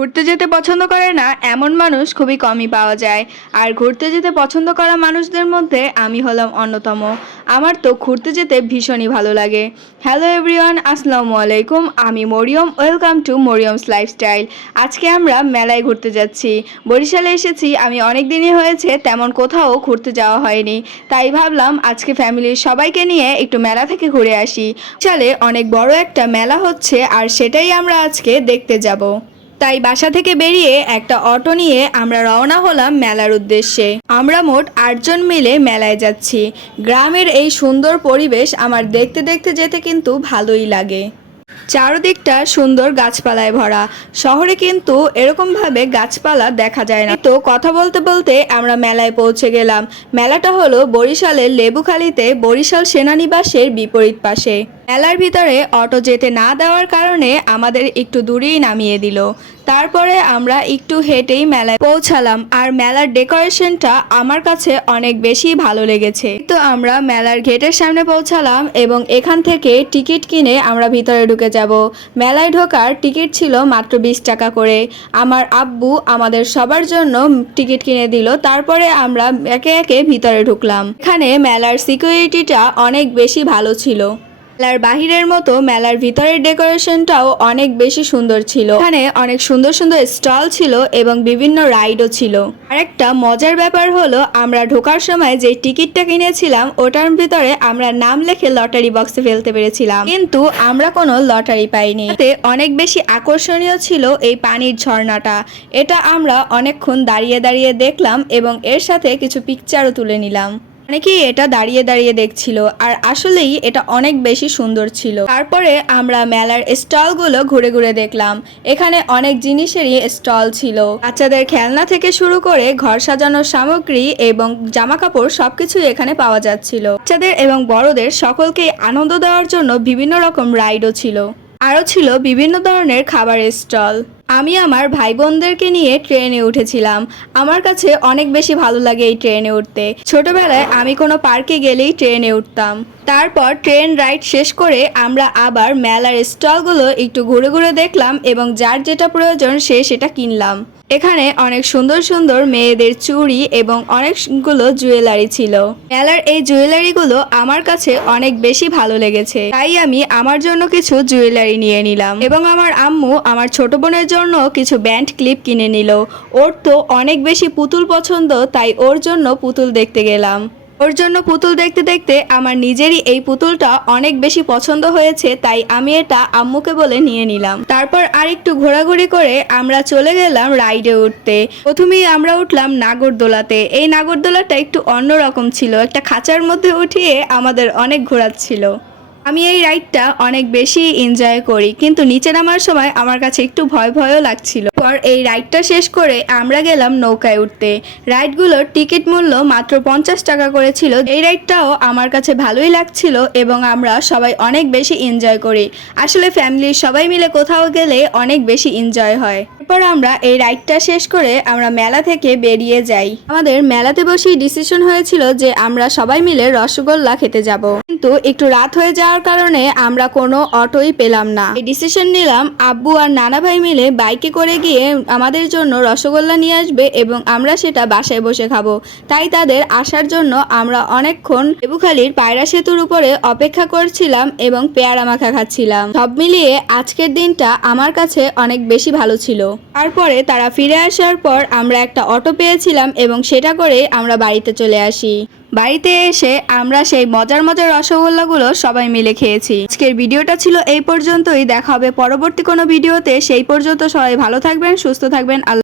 ঘুরতে যেতে পছন্দ করে না এমন মানুষ খুবই কমই পাওয়া যায়। আর ঘুরতে যেতে পছন্দ করা মানুষদের মধ্যে আমি হলাম অন্যতম। আমার তো ঘুরতে যেতে ভীষণই ভালো লাগে। হ্যালো এভরিওয়ান, আসসালামু আলাইকুম। আমি মরিয়ম, ওয়েলকাম টু মরিয়মস লাইফস্টাইল। আজকে আমরা মেলায় ঘুরতে যাচ্ছি। বরিশালে এসেছি, আমি অনেক দিনই হয়েছে তেমন কোথাও ঘুরতে যাওয়া হয়নি, তাই ভাবলাম আজকে ফ্যামিলির সবাইকে নিয়ে একটু মেলা থেকে ঘুরে আসি। বরিশালে অনেক বড় একটা মেলা হচ্ছে, আর সেটাই আমরা আজকে দেখতে যাব। তাই বাসা থেকে বেরিয়ে একটা অটো নিয়ে আমরা রওনা হলাম মেলার উদ্দেশ্যে। আমরা মোট 8 জন মিলে মেলায় যাচ্ছি। গ্রামের এই সুন্দর পরিবেশ আমার দেখতে দেখতে যেতে কিন্তু ভালোই লাগে। চারদিকটা সুন্দর গাছপালায় ভরা। শহরে কিন্তু এরকমভাবে গাছপালা দেখা যায় না। তো কথা বলতে বলতে আমরা মেলায় পৌঁছে গেলাম। মেলাটা হলো বরিশালের লেবুখালীতে, বরিশাল সেনানিবাসের বিপরীত পাশে। মেলার ভিতরে অটো যেতে না দেওয়ার কারণে আমাদের একটু দূরেই নামিয়ে দিল। তারপরে আমরা একটু হেঁটেই মেলায় পৌঁছালাম। আর মেলার ডেকোরেশনটা আমার কাছে অনেক বেশি ভালো লেগেছে। তো আমরা মেলার গেটের সামনে পৌঁছালাম এবং এখান থেকে টিকিট কিনে আমরা ভিতরে ঢুকে যাব। মেলায় ঢোকার টিকিট ছিল মাত্র 20 টাকা করে। আমার আব্বু আমাদের সবার জন্য টিকিট কিনে দিল। তারপরে আমরা একে একে ভিতরে ঢুকলাম। এখানে মেলার সিকিউরিটিটা অনেক বেশি ভালো ছিল। মেলার বাহিরের মতো মেলার ভিতরের ডেকোরেশনটাও অনেক বেশি সুন্দর ছিল। এখানে অনেক সুন্দর সুন্দর স্টল ছিল এবং বিভিন্ন রাইডও ছিল। আরেকটা মজার ব্যাপার হলো, আমরা ঢোকার সময় যে টিকিটটা কিনেছিলাম ওটার ভিতরে আমরা নাম লিখে লটারি বক্সে ফেলতে পেরেছিলাম, কিন্তু আমরা কোনো লটারি পাইনি। এতে অনেক বেশি আকর্ষণীয় ছিল এই পানির ঝর্ণাটা। এটা আমরা অনেকক্ষণ দাঁড়িয়ে দাঁড়িয়ে দেখলাম এবং এর সাথে কিছু পিকচারও তুলে নিলাম। অনেকেই এটা দাঁড়িয়ে দাঁড়িয়ে দেখছিল, আর আসলেই এটা অনেক বেশি সুন্দর ছিল। তারপরে আমরা মেলার স্টলগুলো ঘুরে ঘুরে দেখলাম। এখানে অনেক জিনিসেরই স্টল ছিল। বাচ্চাদের খেলনা থেকে শুরু করে ঘর সাজানোর সামগ্রী এবং জামা কাপড় সবকিছুই এখানে পাওয়া যাচ্ছিল। বাচ্চাদের এবং বড়দের সকলকেই আনন্দ দেওয়ার জন্য বিভিন্ন রকম রাইডও ছিল। আরও ছিল বিভিন্ন ধরনের খাবারের স্টল। আমি আমার ভাই বোনদেরকে নিয়ে ট্রেনে উঠেছিলাম। আমার কাছে অনেক বেশি ভালো লাগে এই ট্রেনে উঠতে। ছোটবেলায় আমি কোনো পার্কে গেলেই ট্রেনে উঠতাম। তারপর ট্রেন রাইড শেষ করে আমরা আবার মেলার স্টলগুলো একটু ঘুরে ঘুরে দেখলাম এবং যার যেটা প্রয়োজন সে সেটা কিনলাম। এখানে অনেক সুন্দর সুন্দর মেয়েদের চুড়ি এবং অনেকগুলো জুয়েলারি ছিল। মেলার এই জুয়েলারিগুলো আমার কাছে অনেক বেশি ভালো লেগেছে, তাই আমি আমার জন্য কিছু জুয়েলারি নিয়ে নিলাম এবং আমার আম্মু আমার ছোট বোনের জন্য কিছু ব্যান্ড ক্লিপ কিনে নিল। ওর তো অনেক বেশি পুতুল পছন্দ, তাই ওর জন্য পুতুল দেখতে গেলাম। ওর জন্য পুতুল দেখতে দেখতে আমার নিজেরই এই পুতুলটা অনেক বেশি পছন্দ হয়েছে, তাই আমি এটা আম্মুকে বলে নিয়ে নিলাম। তারপর আরেকটু ঘোরাঘুরি করে আমরা চলে গেলাম রাইডে উঠতে। প্রথমেই আমরা উঠলাম নাগরদোলাতে। এই নাগরদোলাটা একটু অন্যরকম ছিল, একটা খাঁচার মধ্যে উঠিয়ে আমাদের অনেক ঘোরাচ্ছিল। আমি এই রাইডটা অনেক বেশি এনজয় করি, কিন্তু নিচে নামার সময় আমার কাছে একটু ভয় ভয়ও লাগছিল। পর এই রাইডটা শেষ করে আমরা গেলাম নৌকায় উঠতে। রাইডগুলোর টিকিট মূল্য মাত্র 50 টাকা করে ছিল। এই রাইডটাও আমার কাছে ভালোই লাগছিল এবং আমরা সবাই অনেক বেশি এনজয় করি। আসলে ফ্যামিলির সবাই মিলে কোথাও গেলে অনেক বেশি এনজয় হয়। এরপর আমরা এই রাইডটা শেষ করে আমরা মেলা থেকে বেরিয়ে যাই। আমাদের মেলাতে বসেই ডিসিশন হয়েছিল যে আমরা সবাই মিলে রসগোল্লা খেতে যাব, কিন্তু একটু রাত হয়ে যাওয়ার কারণে আমরা কোনো অটোই পেলাম না। এই ডিসিশন নিলাম আব্বু আর নানা ভাই মিলে বাইকে করে গিয়ে আমাদের জন্য রসগোল্লা নিয়ে আসবে এবং আমরা সেটা বাসায় বসে খাবো। তাই তাদের আসার জন্য আমরা অনেকক্ষণ লেবুখালীর পায়রা সেতুর উপরে অপেক্ষা করছিলাম এবং পেয়ারা মাখা খাচ্ছিলাম। সব মিলিয়ে আজকের দিনটা আমার কাছে অনেক বেশি ভালো ছিল। তারপরে তারা ফিরে আসার পর আমরা একটা অটো পেয়েছিলাম এবং সেটা করে আমরা বাড়িতে চলে আসি। বাড়িতে এসে আমরা সেই মজার মজার রসগোল্লাগুলো সবাই মিলে খেয়েছি। আজকের ভিডিওটা ছিল এই পর্যন্তই। দেখা হবে পরবর্তী কোনো ভিডিওতে। সেই পর্যন্ত সবাই ভালো থাকবেন, সুস্থ থাকবেন।